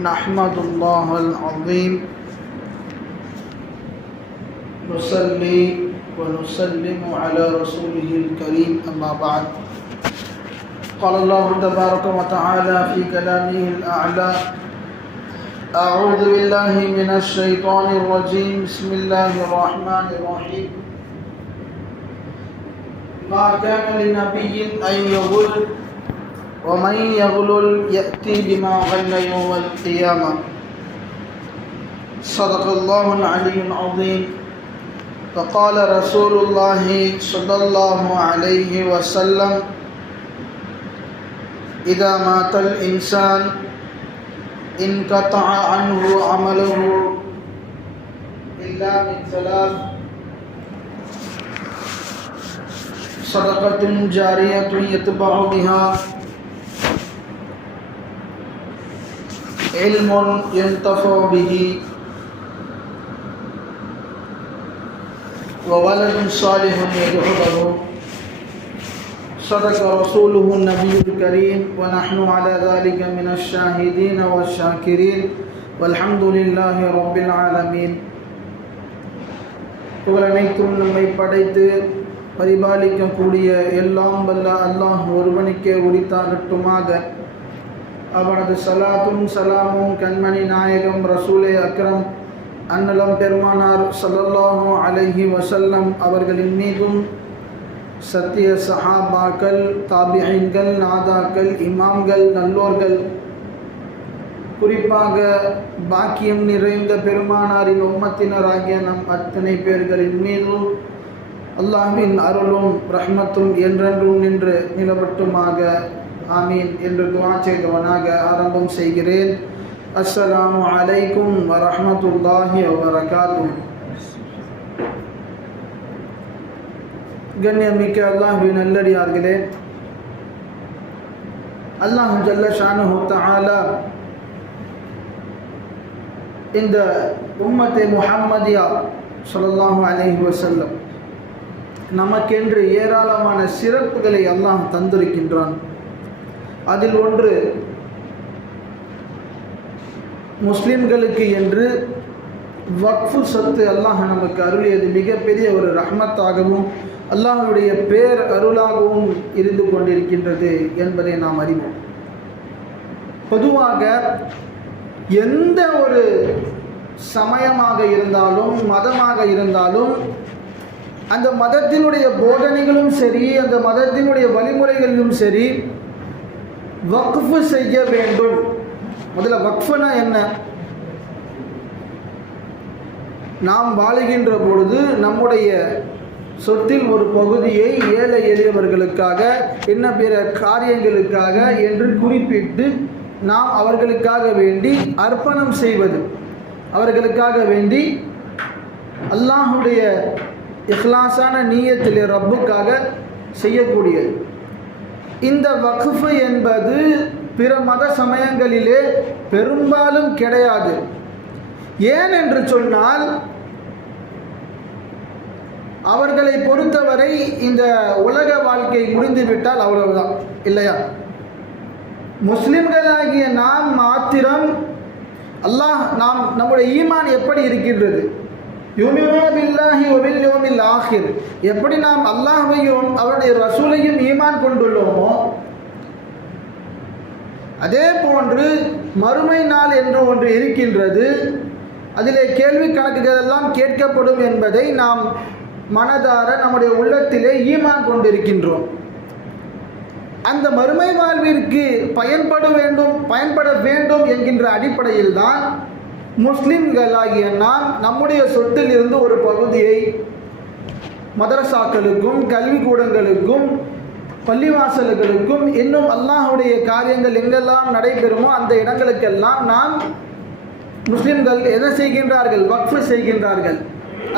نحمد الله العظيم. نصلي ونسلم على رسوله الكريم أما بعد. قال الله تبارك وتعالى في كلامه الأعلى أعوذ بالله من الشيطان الرجيم. بسم الله الرحمن الرحيم. ما كان لنبي أن يغل ومن يغلل يأتي بما غل يوم القيامة. صدق الله العلي العظيم. فقال رسول الله صلى الله عليه وسلم إذا مات الإنسان انقطع عنه عمله إلا من ثلاث. صدقة جارية يتبع بها. علم ينتفع به وولد صالح يدعو له صدق رسوله النبي الكريم ونحن على ذلك من الشاهدين والشاكرين والحمد لله رب العالمين புகழ் அனைத்தும் நம்மை படைத்து பரிபாலிக்கக்கூடிய எல்லாம் வல்ல அல்லாஹ் ஒருவனுக்கே உரித்தாகட்டுமாக அவனது சலாத்தும் சலாமும் கண்மணி நாயகம் ரசூலே அக்ரம் அன்னலம் பெருமானார் சல்லல்லாஹு அலஹி வசல்லம் அவர்களின் மீதும் சத்திய சஹாபாக்கள் தாபியன்கள் நாதாக்கள் இமாம்கள் நல்லோர்கள் குறிப்பாக பாக்கியம் நிறைந்த பெருமானாரின் உம்மத்தினராகிய நம் அத்தனை பேர்களின் மீதும் அல்லாஹின் அருளும் ரஹ்மத்தும் என்றென்றும் நின்று நிலவட்டுமாக. ஆமீன் என்று துவா செய்தவனாக ஆரம்பம் செய்கிறேன். அஸ்ஸலாமு அலைக்கும் வரமத்துல்லாஹி வரகாத்தும் கண்ணியமிக்க அல்லாஹி நல்லடியார்களே அல்லாஹு ஜல்ல ஷானு தாலா இந்த உம்மத்தை முஹம்மதியா சொல்லல்லாஹு அலஹி வசல்லம் நமக்கென்று ஏராளமான சிறப்புகளை அல்லாஹ் தந்திருக்கின்றான். அதில் ஒன்று முஸ்லிம்களுக்கு என்று வக்ஃபு சத்து அல்லாஹ் நமக்கு அருளியது மிகப்பெரிய ஒரு ரஹ்மத்தாகவும் அல்லாஹுடைய பேர் அருளாகவும் இருந்து கொண்டிருக்கின்றது என்பதை நாம் அறிவோம். பொதுவாக எந்த ஒரு சமயமாக இருந்தாலும் மதமாக இருந்தாலும் அந்த மதத்தினுடைய போதனைகளும் சரி அந்த மதத்தினுடைய வழிமுறைகளிலும் சரி வக்ஃபு செய்ய வேண்டும். முதல்ல வக்ஃபுனா என்ன? நாம் வாழுகின்ற பொழுது நம்முடைய சொத்தில் ஒரு பகுதியை ஏழை எளியவர்களுக்காக என்ன பிற காரியங்களுக்காக என்று குறிப்பிட்டு நாம் அவர்களுக்காக வேண்டி அர்ப்பணம் செய்வது. அவர்களுக்காக வேண்டி அல்லாஹுடைய இஹ்லாஸான நீயத்திலே ரப்புக்காக செய்யக்கூடியது. இந்த வகுப்பு என்பது பிற மத சமயங்களிலே பெரும்பாலும் கிடையாது. ஏன் என்று சொன்னால் அவர்களை பொறுத்தவரை இந்த உலக வாழ்க்கை முடிந்துவிட்டால் அவ்வளவுதான். இல்லையா? முஸ்லிம்களாகிய நாம் மாத்திரம் அல்லாஹ் நாம் நம்முடைய ஈமான் எப்படி இருக்கின்றது? யூமினோ பில்லாஹி ஒபில்யோமில் ஆஹிர் எப்படி நாம் அல்லாஹையும் அவருடைய ரசூலையும் ஈமான் கொண்டுள்ளோமோ அதே போன்று மறுமை நாள் என்று ஒன்று இருக்கின்றது அதிலே கேள்வி கணக்குகள் எல்லாம் கேட்கப்படும் என்பதை நாம் மனதார நம்முடைய உள்ளத்திலே ஈமான் கொண்டிருக்கின்றோம் அந்த மறுமை வாழ்விற்கு பயன்பட வேண்டும் பயன்பட வேண்டும் என்கின்ற அடிப்படையில் தான் முஸ்லிம்களாகிய நான் நம்முடைய சொத்தில் இருந்து ஒரு பகுதியை மதரசாக்களுக்கும் கல்விக்கூடங்களுக்கும் பள்ளிவாசல்களுக்கும் இன்னும் அல்லாஹுடைய காரியங்கள் எங்கெல்லாம் நடைபெறுமோ அந்த இடங்களுக்கெல்லாம் நான் முஸ்லிம்கள் எதை செய்கின்றார்கள்? வக்ஃபு செய்கின்றார்கள்.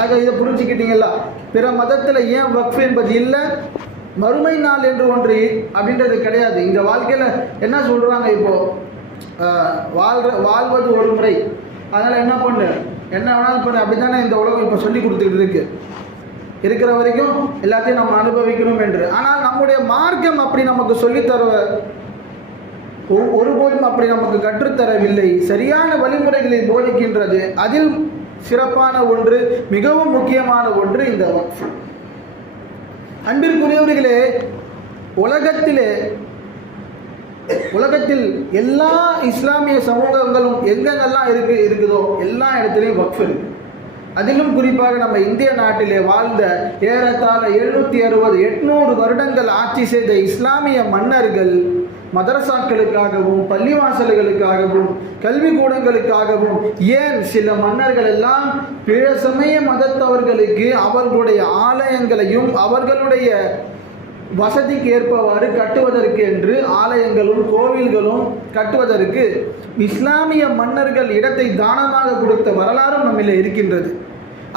ஆக இதை புரிஞ்சுக்கிட்டீங்களா? பிற மதத்தில் ஏன் வக்ஃபு என்பது இல்லை? மறுமை நாள் என்று ஒன்று அப்படின்றது கிடையாது. இந்த வாழ்க்கையில் என்ன சொல்கிறாங்க இப்போது வாழ்ற வாழ்வது ஒரு முறை. அதனால் என்ன பண்ணு? என்ன வேணாலும் பண்ணு. அப்படி தானே இந்த உலகம் இப்போ சொல்லி கொடுத்துக்கிட்டு இருக்கு. இருக்கிற வரைக்கும் எல்லாத்தையும் நம்ம அனுபவிக்கணும் என்று. ஆனால் நம்முடைய மார்க்கம் அப்படி நமக்கு சொல்லித்தர ஒருபோதும் அப்படி நமக்கு கற்றுத்தரவில்லை சரியான வழிமுறைகளை போதிக்கின்றது. அதில் சிறப்பான ஒன்று மிகவும் முக்கியமான ஒன்று இந்த வக்ஃப் அன்பிற்குரியவர்களே உலகத்திலே உலகத்தில் எல்லா இஸ்லாமிய சமூகங்களும் எங்கெங்கெல்லாம் இருக்கு இருக்குதோ எல்லா இடத்துலையும் வக்ஃப் இருக்கு. அதிலும் குறிப்பாக நம்ம இந்திய நாட்டிலே வாழ்ந்த ஏறத்தாழ எழுநூத்தி அறுபது எட்நூறு வருடங்கள் ஆட்சி செய்த இஸ்லாமிய மன்னர்கள் மதரசாக்களுக்காகவும் பள்ளிவாசல்களுக்காகவும் கல்விக்கூடங்களுக்காகவும் ஏன் சில மன்னர்கள் எல்லாம் பிற சமய மதத்தவர்களுக்கு அவர்களுடைய ஆலயங்களையும் அவர்களுடைய வசதிக்கு ஏற்பவாறு கட்டுவதற்கு என்று ஆலயங்களும் கோவில்களும் கட்டுவதற்கு இஸ்லாமிய மன்னர்கள் இடத்தை தானமாக கொடுத்த வரலாறும் நம்மில் இருக்கின்றது.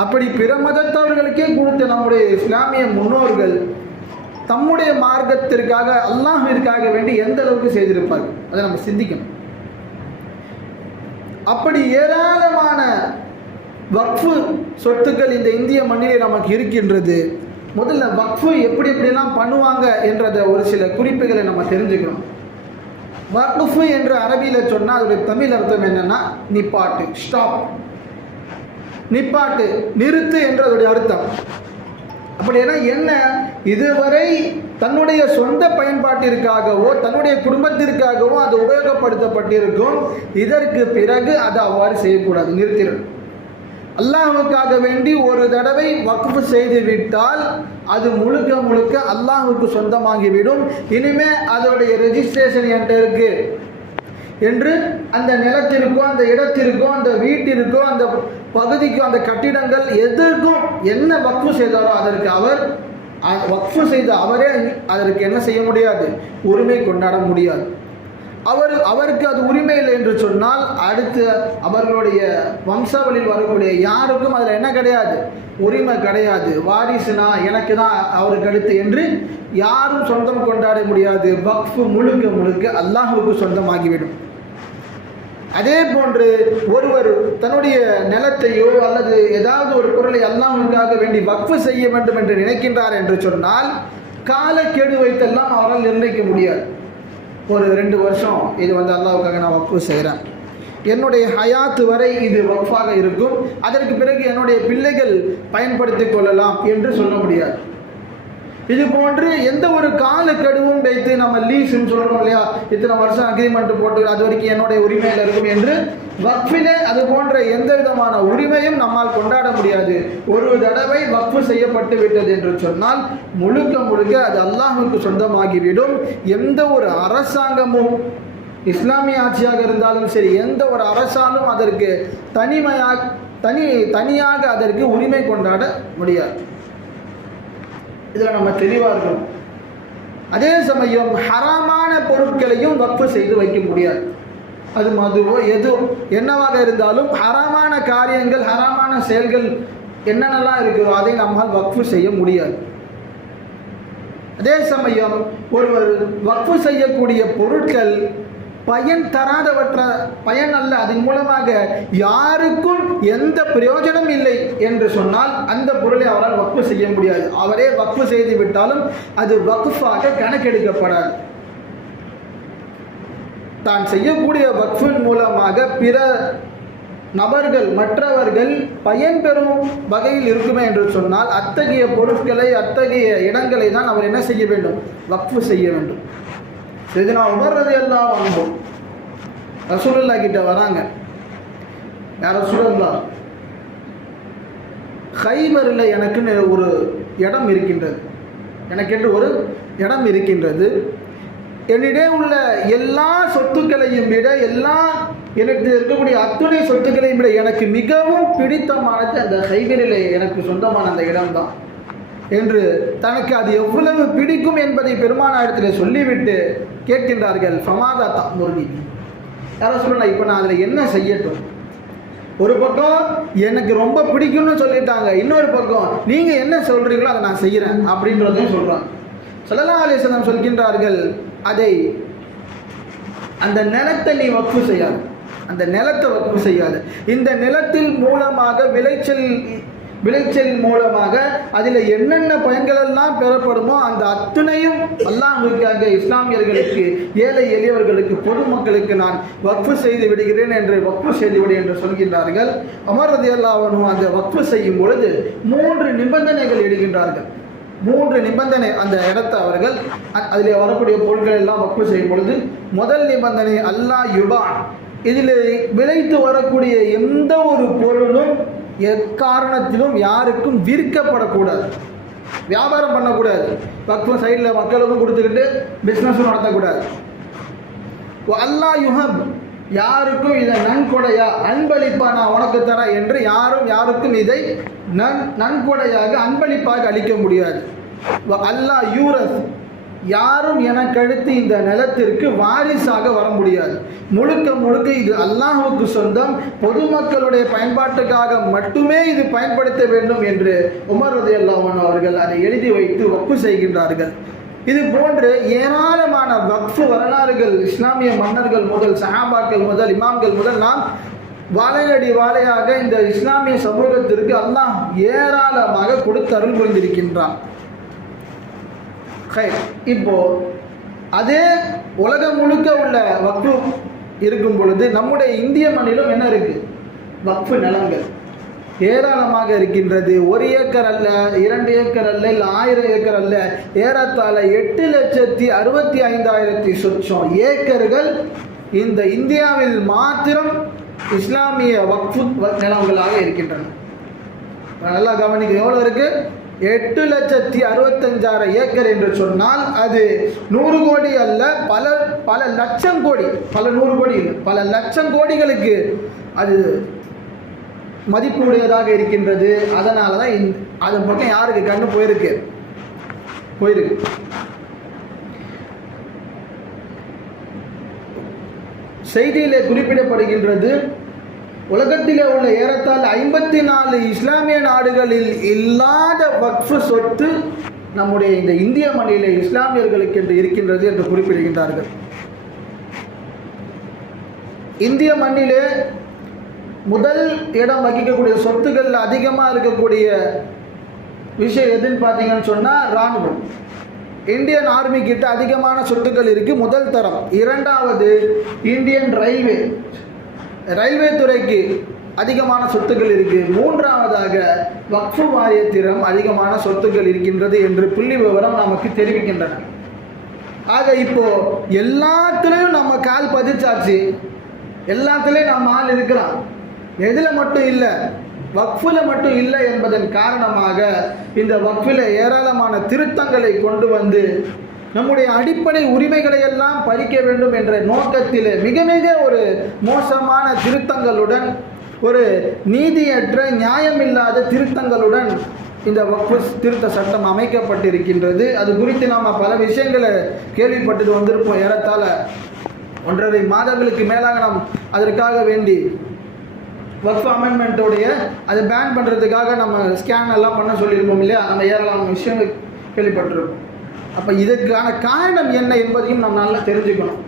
அப்படி பிற மதத்தவர்களுக்கே கொடுத்த நம்முடைய இஸ்லாமிய முன்னோர்கள் தம்முடைய மார்க்கத்திற்காக அல்லாஹிற்காக வேண்டி எந்த அளவுக்கு செய்திருப்பார்கள்? அதை நம்ம சிந்திக்கணும். அப்படி ஏராளமான வக்ஃபு சொத்துக்கள் இந்த இந்திய மண்ணிலே நமக்கு இருக்கின்றது. முதல்ல வக்ஃபு எப்படி எப்படிலாம் பண்ணுவாங்க என்றத ஒரு சில குறிப்புகளை நம்ம தெரிஞ்சுக்கணும். வக்ஃபு என்று அரபியில் சொன்னால் அதோடைய தமிழ் அர்த்தம் என்னென்னா நிப்பாட்டு ஸ்டாப் நிப்பாட்டு நிறுத்து என்று அதோடைய அர்த்தம். அப்படின்னா என்ன? இதுவரை தன்னுடைய சொந்த பயன்பாட்டிற்காகவோ தன்னுடைய குடும்பத்திற்காகவோ அது உபயோகப்படுத்தப்பட்டிருக்கும். இதற்கு பிறகு அது அவ்வாறு செய்யக்கூடாது நிறுத்திடணும். அல்லாஹுக்காக வேண்டி ஒரு தடவை வக்ஃபு செய்து விட்டால் அது முழுக்க முழுக்க அல்லாஹுக்கு சொந்தமாகிவிடும். இனிமே அதோடைய ரெஜிஸ்ட்ரேஷன் என்கிட்ட இருக்கு. என்று அந்த நிலத்திற்கோ அந்த இடத்திற்கோ அந்த வீட்டிற்கோ அந்த பகுதிக்கோ அந்த கட்டிடங்கள் எதற்கும் என்ன வக்ஃபு செய்தாரோ அதற்கு அவர் வக்ஃபு செய்த அவரே அதற்கு என்ன செய்ய முடியாது? உரிமை கொண்டாட முடியாது. அவர் அவருக்கு அது உரிமை இல்லை என்று சொன்னால் அடுத்து அவர்களுடைய வம்சாவளியில் வரக்கூடிய யாருக்கும் அதில் என்ன கிடையாது? உரிமை கிடையாது. வாரிசுனா எனக்கு தான் அவருக்கு அடுத்து என்று யாரும் சொந்தம் கொண்டாட முடியாது. வக்ஃபு முழுக்க முழுக்க அல்லாஹுக்கு சொந்தமாகிவிடும். அதே போன்று ஒருவர் தன்னுடைய நிலத்தையோ அல்லது ஏதாவது ஒரு பொருளை அல்லாஹுக்காக வேண்டி வக்ஃபு செய்ய வேண்டும் என்று நினைக்கின்றார் என்று சொன்னால் காலக்கெடு வைத்தெல்லாம் அவரால் நிர்ணயிக்க முடியாது. ஒரு ரெண்டு வருஷம் இது வந்து அல்லாவுக்காக நான் வக்ஃபு செய்கிறேன் என்னுடைய ஹயாத்து வரை இது வக்ஃபாக இருக்கும். அதற்கு பிறகு என்னுடைய பிள்ளைகள் பயன்படுத்திக் கொள்ளலாம் என்று சொல்ல முடியாது. இது போன்று எந்த ஒரு காலக்கெடுவும் வைத்து நம்ம லீஸ்ன்னு சொல்லணும் இல்லையா? இத்தனை வருஷம் அக்ரிமெண்ட் போட்டு அது வரைக்கும் என்னுடைய உரிமையில் இருக்கும் என்று வக்ஃபிலே அது போன்ற எந்த விதமான உரிமையும் நம்மால் கொண்டாட முடியாது. ஒரு தடவை வக்ஃபு செய்யப்பட்டு விட்டது என்று சொன்னால் முழுக்க முழுக்க அது அல்லாஹுக்கு சொந்தமாகிவிடும். எந்த ஒரு அரசாங்கமும் இஸ்லாமிய ஆட்சியாக இருந்தாலும் சரி எந்த ஒரு அரசாலும் அதற்கு தனிமையாக தனி தனியாக அதற்கு உரிமை கொண்டாட முடியாது. இதில் நம்ம தெளிவாக இருக்கணும். அதே சமயம் ஹராமான பொருட்களையும் வக்ஃபு செய்து வைக்க முடியாது. அது மதுவோ எதுவும் என்னவாக இருந்தாலும் ஹராமான காரியங்கள் ஹராமான செயல்கள் என்னென்னலாம் இருக்கிறோ அதை நம்மால் வக்ஃபு செய்ய முடியாது. அதே சமயம் ஒருவர் வக்ஃபு செய்யக்கூடிய பொருட்கள் பயன் தராதவற்ற பயன் அல்ல. அதன் மூலமாக யாருக்கும் எந்த பிரயோஜனம் இல்லை என்று சொன்னால் அந்த பொருளை அவரால் வக்ஃபு செய்ய முடியாது. அவரே வக்ஃபு செய்து விட்டாலும் அது வக்ஃபாக கணக்கெடுக்கப்படாது. தான் செய்யக்கூடிய வக்ஃபின் மூலமாக பிற நபர்கள் மற்றவர்கள் பயன்பெறும் வகையில் இருக்குமே என்று சொன்னால் அத்தகைய பொருட்களை அத்தகைய இடங்களை தான் அவர் என்ன செய்ய வேண்டும்? வக்ஃபு செய்ய வேண்டும். செதினா உமர்றது எல்லாம் வாங்கும் ரசூலுல்லா கிட்ட வராங்க. யார் ரசூலுல்லா ஹைபரில் எனக்குன்னு ஒரு இடம் இருக்கின்றது. எனக்கென்று ஒரு இடம் இருக்கின்றது. என்னிடே உள்ள எல்லா சொத்துக்களையும் விட எல்லா எனக்கு இருக்கக்கூடிய அத்துணை சொத்துக்களையும் விட எனக்கு மிகவும் பிடித்தமானது அந்த ஹைபரில் எனக்கு சொந்தமான அந்த இடம்தான். என்று தனக்கு அது எவ்வளவு பிடிக்கும் என்பதை பெருமானாரிடத்தில் சொல்லிவிட்டு கேட்கின்றார்கள். ஃபமாதா தாமுருகி யாரோ சொல்லலாம் இப்போ நான் அதில் என்ன செய்யட்டும்? ஒரு பக்கம் எனக்கு ரொம்ப பிடிக்கும்னு சொல்லிட்டாங்க இன்னொரு பக்கம் நீங்கள் என்ன சொல்கிறீங்களோ அதை நான் செய்கிறேன் அப்படின்றதையும் சொல்கிறாங்க சொல்லலாம் அலிஸ்லாம் சொல்கின்றார்கள் அதை அந்த நிலத்தை நீ வக்ஃபு செய்யாது அந்த நிலத்தை வக்ஃபு செய்யாது. இந்த நிலத்தில் மூலமாக விளைச்சல் விளைச்சலின் மூலமாக அதில் என்னென்ன பயன்கள் எல்லாம் பெறப்படுமோ அந்த அத்துணையும் அல்லாஹுக்காக இஸ்லாமியர்களுக்கு ஏழை எளியவர்களுக்கு பொதுமக்களுக்கு நான் வக்ஃபு செய்து விடுகிறேன் என்று வக்ஃபு செய்து விடு என்று சொல்கின்றார்கள். அமரது ரதி அந்த வக்ஃபு செய்யும் பொழுது மூன்று நிபந்தனைகள் இடுகின்றார்கள். மூன்று நிபந்தனை அந்த இடத்தை அவர்கள் அ- வரக்கூடிய பொருட்கள் எல்லாம் வக்ஃபு செய்யும் பொழுது முதல் நிபந்தனை அல்லாஹ் யுபா இதில் விளைத்து வரக்கூடிய எந்த ஒரு பொருளும் எக்காரணத்திலும் யாருக்கும் விற்கப்படக்கூடாது. வியாபாரம் பண்ணக்கூடாது. பக்குவம் சைடில் மக்களுக்கும் கொடுத்துக்கிட்டு பிஸ்னஸும் நடத்தக்கூடாது. அல்லாஹ் யுஹப் யாருக்கும் இதை நன்கொடையா அன்பளிப்பா நான் உனக்கு தரேன் என்று யாரும் யாருக்கும் இதை நன் நன்கொடையாக அன்பளிப்பாக அளிக்க முடியாது. அல்லாஹ் யூரஸ் யாரும் எனக்கடுத்து இந்த நிலத்திற்கு வாரிசாக வர முடியாது. முழுக்க முழுக்க இது அல்லாஹுக்கு சொந்தம். பொதுமக்களுடைய பயன்பாட்டுக்காக மட்டுமே இது பயன்படுத்த வேண்டும் என்று உமர் ரதி அவர்கள் அதை எழுதி வைத்து ஒப்பு செய்கின்றார்கள். இது போன்று ஏராளமான வக்ஃபு வரலாறுகள் இஸ்லாமிய மன்னர்கள் முதல் சஹாபாக்கள் முதல் இமாம்கள் முதல் நாம் வாழையடி வாழையாக இந்த இஸ்லாமிய சமூகத்திற்கு அல்லாஹ் ஏராளமாக கொடுத்து அருள் புரிந்திருக்கின்றான். ஹை, இப்போது அதே உலகம் முழுக்க உள்ள வக்ஃபு இருக்கும் பொழுது நம்முடைய இந்திய மண்ணிலும் என்ன இருக்குது வக்ஃபு நிலங்கள். ஏராளமாக இருக்கின்றது. ஒரு ஏக்கர் அல்ல இரண்டு ஏக்கர் அல்ல இல்லை ஆயிரம் ஏக்கர் அல்ல. ஏறத்தாழ எட்டு லட்சத்தி அறுபத்தி ஐந்தாயிரத்தி சொச்சம் ஏக்கர்கள் இந்த இந்தியாவில் மாத்திரம் இஸ்லாமிய வக்ஃபு வ- நிலங்களாக இருக்கின்றன. நல்லா கவனிக்க எவ்வளோ இருக்குது எட்டு லட்சத்தி அறுபத்தஞ்சாயிரம் ஏக்கர் என்று சொன்னால் அது நூறு கோடி அல்ல பல பல லட்சம் கோடி பல நூறு கோடி பல லட்சம் கோடிகளுக்கு அது மதிப்புடையதாக இருக்கின்றது. அதனால தான் இந்த அது பக்கம் யாருக்கு? கண்ணு போயிருக்கு. போயிருக்கு. செய்தியிலே குறிப்பிடப்படுகின்றது உலகத்திலே உள்ள ஏறத்தால் ஐம்பத்தி நாலு இஸ்லாமிய நாடுகளில் இல்லாத வக்ஃபு சொத்து நம்முடைய இந்த இந்திய மண்ணிலே இஸ்லாமியர்களுக்கு என்று இருக்கின்றது என்று குறிப்பிடுகின்றார்கள். இந்திய மண்ணிலே முதல் இடம் வகிக்கக்கூடிய சொத்துக்கள் அதிகமாக இருக்கக்கூடிய விஷயம் எதுன்னு பார்த்தீங்கன்னு சொன்னால் இராணுவம் இந்தியன் ஆர்மி கிட்ட அதிகமான சொத்துக்கள் இருக்குது முதல் தரம். இரண்டாவது இந்தியன் ரயில்வே. ரயில்வே துறைக்கு அதிகமான சொத்துக்கள் இருக்கு. மூன்றாவதாக வக்ஃபு வாரியத்திடம் அதிகமான சொத்துக்கள் இருக்கின்றது என்று புள்ளி விவரம் நமக்கு தெரிவிக்கின்றன. ஆக இப்போ எல்லாத்துலேயும் நம்ம கால் பதிச்சாச்சு. எல்லாத்துலேயும் நம்ம ஆள் இருக்கிறான். எதில் மட்டும் இல்லை வக்ஃபில் மட்டும் இல்லை என்பதன் காரணமாக இந்த வக்ஃபில் ஏராளமான திருத்தங்களை கொண்டு வந்து நம்முடைய அடிப்படை உரிமைகளை எல்லாம் பறிக்க வேண்டும் என்ற நோக்கத்தில் மிக மிக ஒரு மோசமான திருத்தங்களுடன் ஒரு நீதியற்ற நியாயமில்லாத திருத்தங்களுடன் இந்த வக்ஃபு திருத்த சட்டம் அமைக்கப்பட்டிருக்கின்றது. அது குறித்து நாம் பல விஷயங்களை கேள்விப்பட்டது வந்திருப்போம் ஏறத்தாழ. ஒன்றரை மாதங்களுக்கு மேலாக நாம் அதற்காக வேண்டி ஒர்க் அமெண்ட்மெண்ட்டோடைய அதை பேன் பண்ணுறதுக்காக நம்ம ஸ்கேன் எல்லாம் பண்ண சொல்லியிருப்போம் இல்லையா? நம்ம ஏராளமான விஷயங்கள் கேள்விப்பட்டிருக்கோம் அப்போ இதற்கான காரணம் என்ன என்பதையும் நாம் நல்லா தெரிஞ்சுக்கணும்.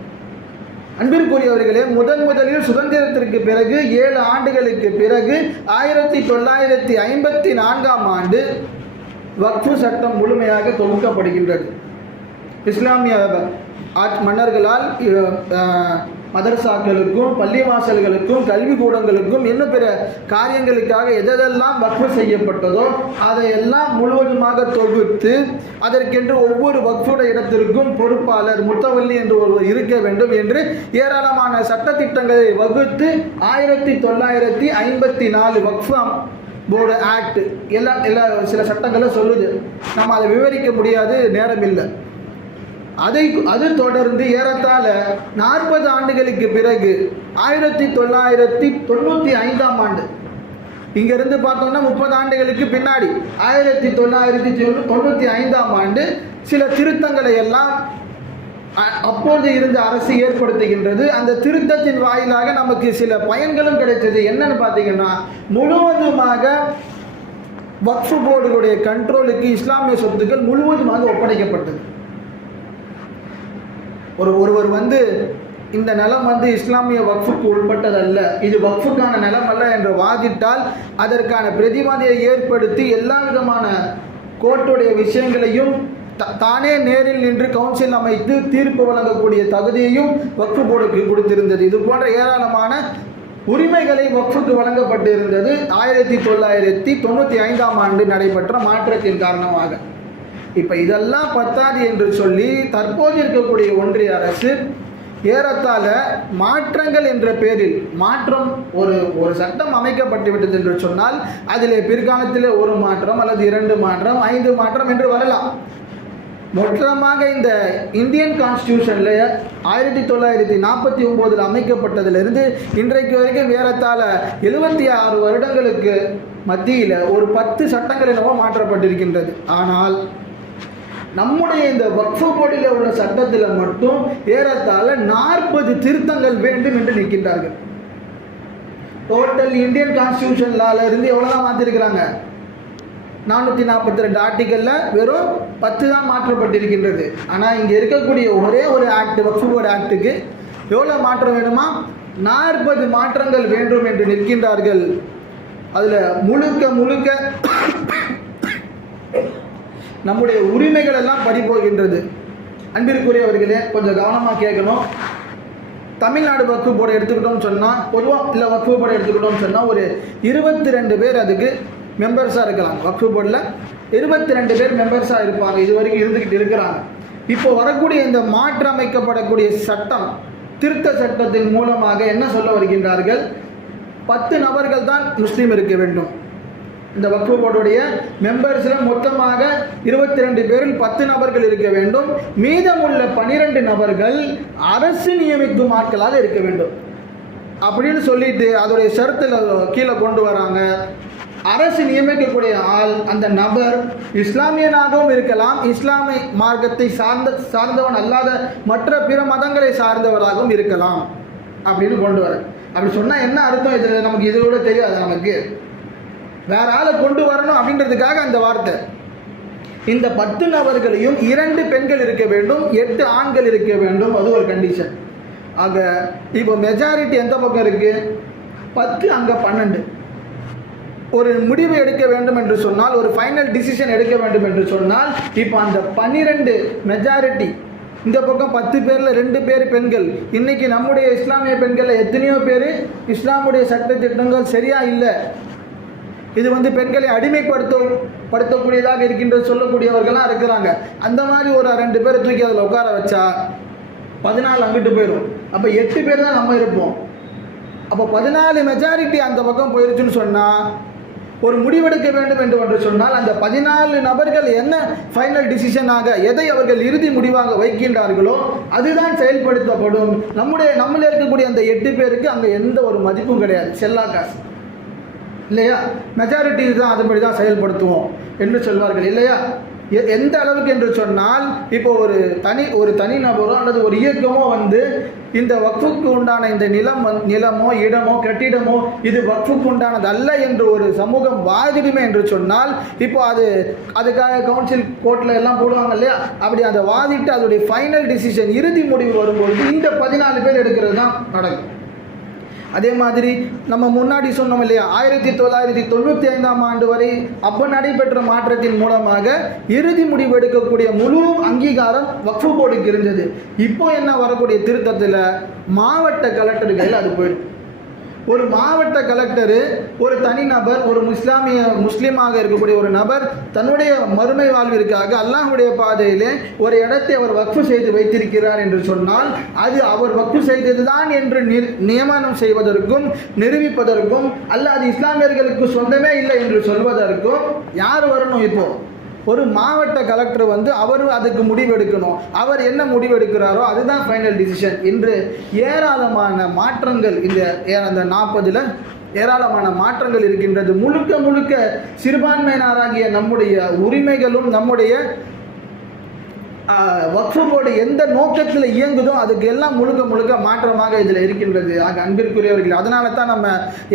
அன்பிற்குரியவர்களே முதன் முதலில் சுதந்திரத்திற்கு பிறகு ஏழு ஆண்டுகளுக்கு பிறகு ஆயிரத்தி தொள்ளாயிரத்தி ஐம்பத்தி நான்காம் ஆண்டு வக்ஃபு சட்டம் முழுமையாக தொகுக்கப்படுகின்றது. இஸ்லாமிய ஆட்சி மன்னர்களால் மதரசாக்களுக்கும் பள்ளிவாசல்களுக்கும் கல்விக்கூடங்களுக்கும் இன்னும் பிற காரியங்களுக்காக எதெல்லாம் வக்ஃபு செய்யப்பட்டதோ அதையெல்லாம் முழுவதுமாக தொகுத்து அதற்கென்று ஒவ்வொரு வக்ஃபுட இடத்திற்கும் பொறுப்பாளர் முத்தவல்லி என்று ஒருவர் இருக்க வேண்டும் என்று ஏராளமான சட்டத்திட்டங்களை வகுத்து ஆயிரத்தி தொள்ளாயிரத்தி ஐம்பத்தி நாலு வக்ஃபு போர்டு ஆக்ட் எல்லாம் எல்லா சில சட்டங்களும் சொல்லுது. நம்ம அதை விவரிக்க முடியாது நேரம் இல்லை. அதை அது தொடர்ந்து ஏறத்தாழ நாற்பது ஆண்டுகளுக்கு பிறகு ஆயிரத்தி தொள்ளாயிரத்தி தொண்ணூற்றி ஐந்தாம் ஆண்டு இங்கிருந்து பார்த்தோம்னா முப்பது ஆண்டுகளுக்கு பின்னாடி ஆயிரத்தி தொள்ளாயிரத்தி தொண்ணூற்றி ஐந்தாம் ஆண்டு சில திருத்தங்களை எல்லாம் அ- அப்போது இருந்த அரசு ஏற்படுத்துகின்றது. அந்த திருத்தத்தின் வாயிலாக நமக்கு சில பயன்களும் கிடைச்சது என்னன்னு பார்த்தீங்கன்னா முழுவதுமாக வக்ஃபு போர்டுகளுடைய கண்ட்ரோலுக்கு இஸ்லாமிய சொத்துக்கள் முழுவதுமாக ஒப்படைக்கப்பட்டது. ஒரு ஒருவர் வந்து இந்த நிலம் வந்து இஸ்லாமிய வக்ஃபுக்கு உட்பட்டதல்ல. இது வக்ஃபுக்கான நிலம் அல்ல என்று வாதிட்டால் அதற்கான பிரதிவாதியை ஏற்படுத்தி எல்லா விதமான கோர்ட்டுடைய விஷயங்களையும் த- தானே நேரில் நின்று கவுன்சில் அமைத்து தீர்ப்பு வழங்கக்கூடிய தகுதியையும் வக்ஃபு போர்டுக்கு கொடுத்திருந்தது. இது போன்ற ஏராளமான உரிமைகளை வக்ஃபுக்கு வழங்கப்பட்டு இருந்தது ஆயிரத்தி தொள்ளாயிரத்தி தொண்ணூற்றி ஐந்தாம் ஆண்டு நடைபெற்ற மாற்றத்தின் காரணமாக. இப்போ இதெல்லாம் பத்தாது என்று சொல்லி தற்போது இருக்கக்கூடிய ஒன்றிய அரசு ஏறத்தாழ மாற்றங்கள் என்ற பேரில் மாற்றம் ஒரு ஒரு சட்டம் அமைக்கப்பட்டு விட்டது என்று சொன்னால் அதில் பிற்காலத்திலே ஒரு மாற்றம் அல்லது இரண்டு மாற்றம் ஐந்து மாற்றம் என்று வரலாம். மொத்தமாக இந்த இந்தியன் கான்ஸ்டியூஷனில் ஆயிரத்தி தொள்ளாயிரத்தி நாற்பத்தி ஒம்போதில் அமைக்கப்பட்டதிலிருந்து இன்றைக்கு வரைக்கும் ஏறத்தாழ எழுபத்தி ஆறு வருடங்களுக்கு மத்தியில் ஒரு பத்து சட்டங்கள் என்னவோ மாற்றப்பட்டிருக்கின்றது. ஆனால் நம்முடைய இந்த வக்ஃபு போர்டில் உள்ள சட்டத்தில் மட்டும் ஏறத்தாழ நாற்பது திருத்தங்கள் வேண்டும் என்று நிற்கின்றார்கள். டோட்டல் இந்தியன் கான்ஸ்டியூஷன் லால இருந்து எவ்வளோதான் மாற்றிருக்கிறாங்க நானூற்றி நாற்பத்தி ரெண்டு ஆர்டிக்கலில் வெறும் பத்து தான் மாற்றப்பட்டிருக்கின்றது. ஆனால் இங்கே இருக்கக்கூடிய ஒரே ஒரு ஆக்ட் வக்ஃபு போர்டு ஆக்டுக்கு எவ்வளோ மாற்றம் வேணுமா? நாற்பது மாற்றங்கள் வேண்டும் என்று நிற்கின்றார்கள். அதில் முழுக்க முழுக்க நம்முடைய உரிமைகள் எல்லாம் பறிபோகின்றது அன்பிற்குரியவர்களே கொஞ்சம் கவனமாக கேட்கணும். தமிழ்நாடு வக்ஃபு போர்டு எடுத்துக்கிட்டோம்னு சொன்னால் பொதுவாக இல்லை வக்ஃபு போர்டு எடுத்துக்கிட்டோம்னு சொன்னால் ஒரு இருபத்தி ரெண்டு பேர் அதுக்கு மெம்பர்ஸாக இருக்கலாம். வக்ஃபு போர்டில் இருபத்தி ரெண்டு பேர் மெம்பர்ஸாக இருப்பாங்க. இது வரைக்கும் இருந்துக்கிட்டு இருக்கிறாங்க. இப்போ வரக்கூடிய இந்த மாற்றமைக்கப்படக்கூடிய சட்டம் திருத்த சட்டத்தின் மூலமாக என்ன சொல்ல வருகின்றார்கள்? பத்து நபர்கள் தான் முஸ்லீம் இருக்க வேண்டும். இந்த வக்ஃபு போர்டுடைய மெம்பர்ஸில் மொத்தமாக இருபத்தி ரெண்டு பேரில் பத்து நபர்கள் இருக்க வேண்டும். மீதமுள்ள பனிரெண்டு நபர்கள் அரசு நியமிக்கும் ஆட்களாக இருக்க வேண்டும். அப்படின்னு சொல்லிட்டு அதோடைய சரத்தில் கீழே கொண்டு வராங்க. அரசு நியமிக்கக்கூடிய ஆள் அந்த நபர் இஸ்லாமியனாகவும் இருக்கலாம். இஸ்லாமிய மார்க்கத்தை சார்ந்த சார்ந்தவன் அல்லாத மற்ற பிற மதங்களை சார்ந்தவராகவும் இருக்கலாம். அப்படின்னு கொண்டு வர அப்படி சொன்னால் என்ன அர்த்தம்? இது நமக்கு இது கூட தெரியாது நமக்கு. வேற ஆளை கொண்டு வரணும் அப்படின்றதுக்காக அந்த வார்த்தை. இந்த பத்து நபர்களையும் இரண்டு பெண்கள் இருக்க வேண்டும் எட்டு ஆண்கள் இருக்க வேண்டும். அது ஒரு கண்டிஷன் ஆக இப்போ மெஜாரிட்டி எந்த பக்கம் இருக்குது பத்து அங்கே பன்னெண்டு. ஒரு முடிவு எடுக்க வேண்டும் என்று சொன்னால் ஒரு ஃபைனல் டிசிஷன் எடுக்க வேண்டும் என்று சொன்னால் இப்போ அந்த பன்னிரெண்டு மெஜாரிட்டி இந்த பக்கம் பத்து பேரில் ரெண்டு பேர் பெண்கள். இன்றைக்கி நம்முடைய இஸ்லாமிய பெண்களில் எத்தனையோ பேர்? இஸ்லாமுடைய சட்ட திட்டங்கள் சரியாக இல்லை. இது வந்து பெண்களை அடிமைப்படுத்தும் படுத்தக்கூடியதாக இருக்கின்றது சொல்லக்கூடியவர்களாக இருக்கிறாங்க. அந்த மாதிரி ஒரு ரெண்டு பேரை தூக்கி அதில் உட்கார வச்சா பதினாலு அங்கிட்டு போயிடும் அப்போ எட்டு பேர் தான் நம்ம இருப்போம். அப்போ பதினாலு மெஜாரிட்டி அந்த பக்கம் போயிருச்சுன்னு சொன்னால் ஒரு முடிவெடுக்க வேண்டும் என்று ஒன்று சொன்னால் அந்த பதினாலு நபர்கள் என்ன ஃபைனல் டிசிஷனாக எதை அவர்கள் இறுதி முடிவாக வைக்கின்றார்களோ அதுதான் செயல்படுத்தப்படும். நம்முடைய நம்மளே இருக்கக்கூடிய அந்த எட்டு பேருக்கு அங்கே எந்த ஒரு மதிப்பும் கிடையாது. செல்லா காசு இல்லையா? மெஜாரிட்டி தான் அதுபடி தான் செயல்படுத்துவோம் என்று சொல்வார்கள். இல்லையா? எ- எந்த அளவுக்கு என்று சொன்னால் இப்போ ஒரு தனி ஒரு தனி நபரோ அல்லது ஒரு இயக்கமோ வந்து இந்த வக்ஃபுக்கு உண்டான இந்த நிலம் வந் நிலமோ இடமோ கட்டிடமோ இது வக்ஃபுக்கு உண்டானது அல்ல என்று ஒரு சமூகம் வாதிடுமே என்று சொன்னால் இப்போ அது அதுக்காக கவுன்சில் கோர்ட்டில் எல்லாம் போடுவாங்க இல்லையா? அப்படி அதை வாதிட்டு அதோடைய ஃபைனல் டிசிஷன் இறுதி முடிவு வரும்போது இந்த பதினாலு பேர் எடுக்கிறது தான் நடக்கும். அதே மாதிரி நம்ம முன்னாடி சொன்னோம் இல்லையா ஆயிரத்தி தொள்ளாயிரத்தி தொண்ணூற்றி ஐந்தாம் ஆண்டு வரை அப்போ நடைபெற்ற மாற்றத்தின் மூலமாக இறுதி முடிவு எடுக்கக்கூடிய முழு அங்கீகாரம் வக்ஃபு போர்டுக்கு இருந்தது. இப்போ என்ன வரக்கூடிய திருத்தத்தில் மாவட்ட கலெக்டர்கள் அது போயிடும் ஒரு மாவட்ட கலெக்டரு ஒரு தனிநபர் ஒரு முஸ்லாமிய முஸ்லீமாக இருக்கக்கூடிய ஒரு நபர் தன்னுடைய மறுமை வாழ்விற்காக அல்லாஹுடைய பாதையிலே ஒரு இடத்தை அவர் வக்ஃபு செய்து வைத்திருக்கிறார் என்று சொன்னால் அது அவர் வக்ஃபு செய்ததுதான் என்று நிர்- நியமனம் செய்வதற்கும் நிரூபிப்பதற்கும் அல்ல அது இஸ்லாமியர்களுக்கு சொந்தமே இல்லை என்று சொல்வதற்கும் யார் வரணும் இப்போது ஒரு மாவட்ட கலெக்டர் வந்து அவரும் அதுக்கு முடிவெடுக்கணும். அவர் என்ன முடிவெடுக்கிறாரோ அதுதான் ஃபைனல் டிசிஷன் என்று ஏராளமான மாற்றங்கள் இந்த அந்த நாற்பதில் ஏராளமான மாற்றங்கள் இருக்கின்றது. முழுக்க முழுக்க சிறுபான்மையினராகிய நம்முடைய உரிமைகளும் நம்முடைய வக்ஃபு போர்டு எந்த நோக்கத்தில் இயங்குதோ அதுக்கு எல்லாம் முழுக்க முழுக்க மாற்றமாக இதில் இருக்கின்றது. ஆக அன்பிற்குரியவர்கள் அதனால தான் நம்ம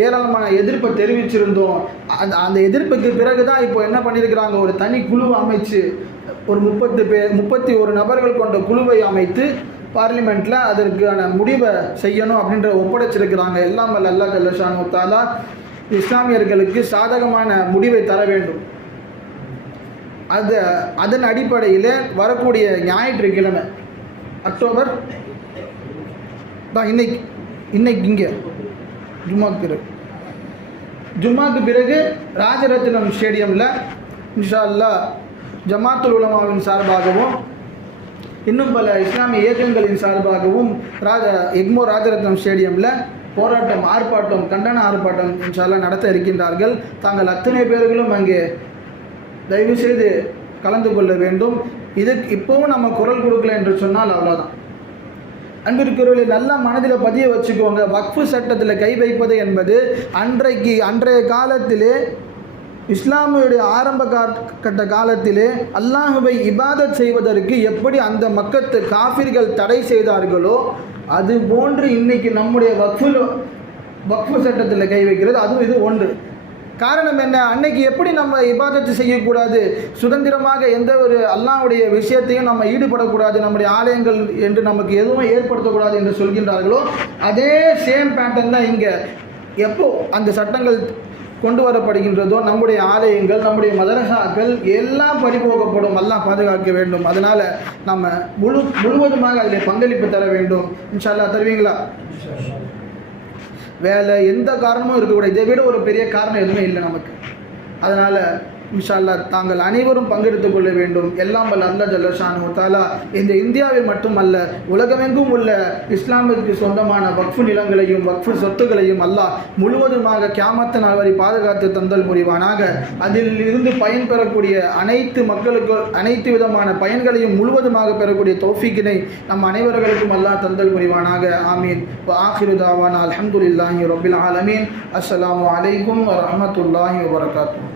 ஏராளமான எதிர்ப்பை தெரிவிச்சிருந்தோம். அந்த அந்த எதிர்ப்புக்கு பிறகு தான் இப்போ என்ன பண்ணியிருக்கிறாங்க ஒரு தனி குழு அமைச்சு ஒரு முப்பத்து பேர் முப்பத்தி ஒரு நபர்கள் கொண்ட குழுவை அமைத்து பார்லிமெண்ட்டில் அதற்கான முடிவை செய்யணும் அப்படின்ற ஒப்படைச்சிருக்கிறாங்க. எல்லாம் வல்ல அல்லா ஜல்லஷானு முத்தாலா இஸ்லாமியர்களுக்கு சாதகமான முடிவை தர வேண்டும். அது அதன் அடிப்படையில் வரக்கூடிய ஞாயிற்றுக்கிழமை அக்டோபர் தான் இன்னைக்கு இன்னைக்கு இங்கே ஜும்மாக்கு பிறகு. ஜும்மாக்கு பிறகு ராஜரத்னம் ஸ்டேடியமில் இன்ஷா அல்லாஹ் ஜமாத்துல் உலமாவின் சார்பாகவும் இன்னும் பல இஸ்லாமிய இயக்கங்களின் சார்பாகவும் ராஜ எக்மோ ராஜரத்னம் ஸ்டேடியமில் போராட்டம் ஆர்ப்பாட்டம் கண்டன ஆர்ப்பாட்டம் இன்ஷால்லாம் நடத்த இருக்கின்றார்கள். தாங்கள் அத்தனை பேர்களும் அங்கே தயவு செய்து கலந்து கொள்ள வேண்டும். இதுக்கு இப்போவும் நம்ம குரல் கொடுக்கல என்று சொன்னால் அவ்வளோதான் அன்பிற்குரியவர்களை நல்லா மனதில் பதிய வச்சுக்கோங்க. வக்ஃபு சட்டத்தில் கை வைப்பது என்பது அன்றைக்கு அன்றைய காலத்திலே இஸ்லாமியுடைய ஆரம்ப கட்ட காலத்திலே அல்லாஹுவை இபாதத் செய்வதற்கு எப்படி அந்த மக்கத்து காஃபிர்கள் தடை செய்தார்களோ அது போன்று இன்னைக்கு நம்முடைய வக்ஃபுல் வக்ஃபு சட்டத்தில் கை வைக்கிறது. அதுவும் இது ஒன்று. காரணம் என்ன? அன்னைக்கு எப்படி நம்ம இபாதத்து செய்யக்கூடாது? சுதந்திரமாக எந்த ஒரு அல்லாவுடைய விஷயத்தையும் நம்ம ஈடுபடக்கூடாது. நம்முடைய ஆலயங்கள் என்று நமக்கு எதுவும் ஏற்படுத்தக்கூடாது என்று சொல்கின்றார்களோ அதே சேம் பேட்டர்ன் தான் இங்கே. எப்போ அந்த சட்டங்கள் கொண்டு வரப்படுகின்றதோ நம்முடைய ஆலயங்கள் நம்முடைய மதரசாக்கள் எல்லாம் பறிபோகப்படும். எல்லாம் பாதுகாக்க வேண்டும். அதனால் நம்ம முழு முழுவதுமாக அதில் பங்களிப்பு தர வேண்டும். இன்ஷா தருவீங்களா? வேலை எந்த காரணமும் இருக்கக்கூடாது. இதை விட ஒரு பெரிய காரணம் எதுவுமே இல்லை நமக்கு. அதனால் இன்ஷா அல்லாஹ் தாங்கள் அனைவரும் பங்கெடுத்துக் கொள்ள வேண்டும். எல்லாம் வல்ல அல்லா ஜல்லஷானு தாலா இந்த இந்தியாவில் மட்டுமல்ல உலகமெங்கும் உள்ள இஸ்லாமிற்கு சொந்தமான வக்ஃபு நிலங்களையும் வக்ஃபு சொத்துக்களையும் அல்லாஹ் முழுவதுமாக கியாமத்த நாள் வரை பாதுகாத்து தந்தல் புரிவானாக அதில் இருந்து பயன் பெறக்கூடிய அனைத்து மக்களுக்கு அனைத்து விதமான பயன்களையும் முழுவதுமாக பெறக்கூடிய தோஃபிக்கினை நம் அனைவர்களுக்கும் அல்லாஹ் தந்தல் புரிவானாக ஆமீன். ஆஹிருதாவான் அலமதுல்லாஹி ரபில் ஆலமீன். அஸ்லாம் வலைக்கும் வரமத்துல்லாஹி வரகாத்தூ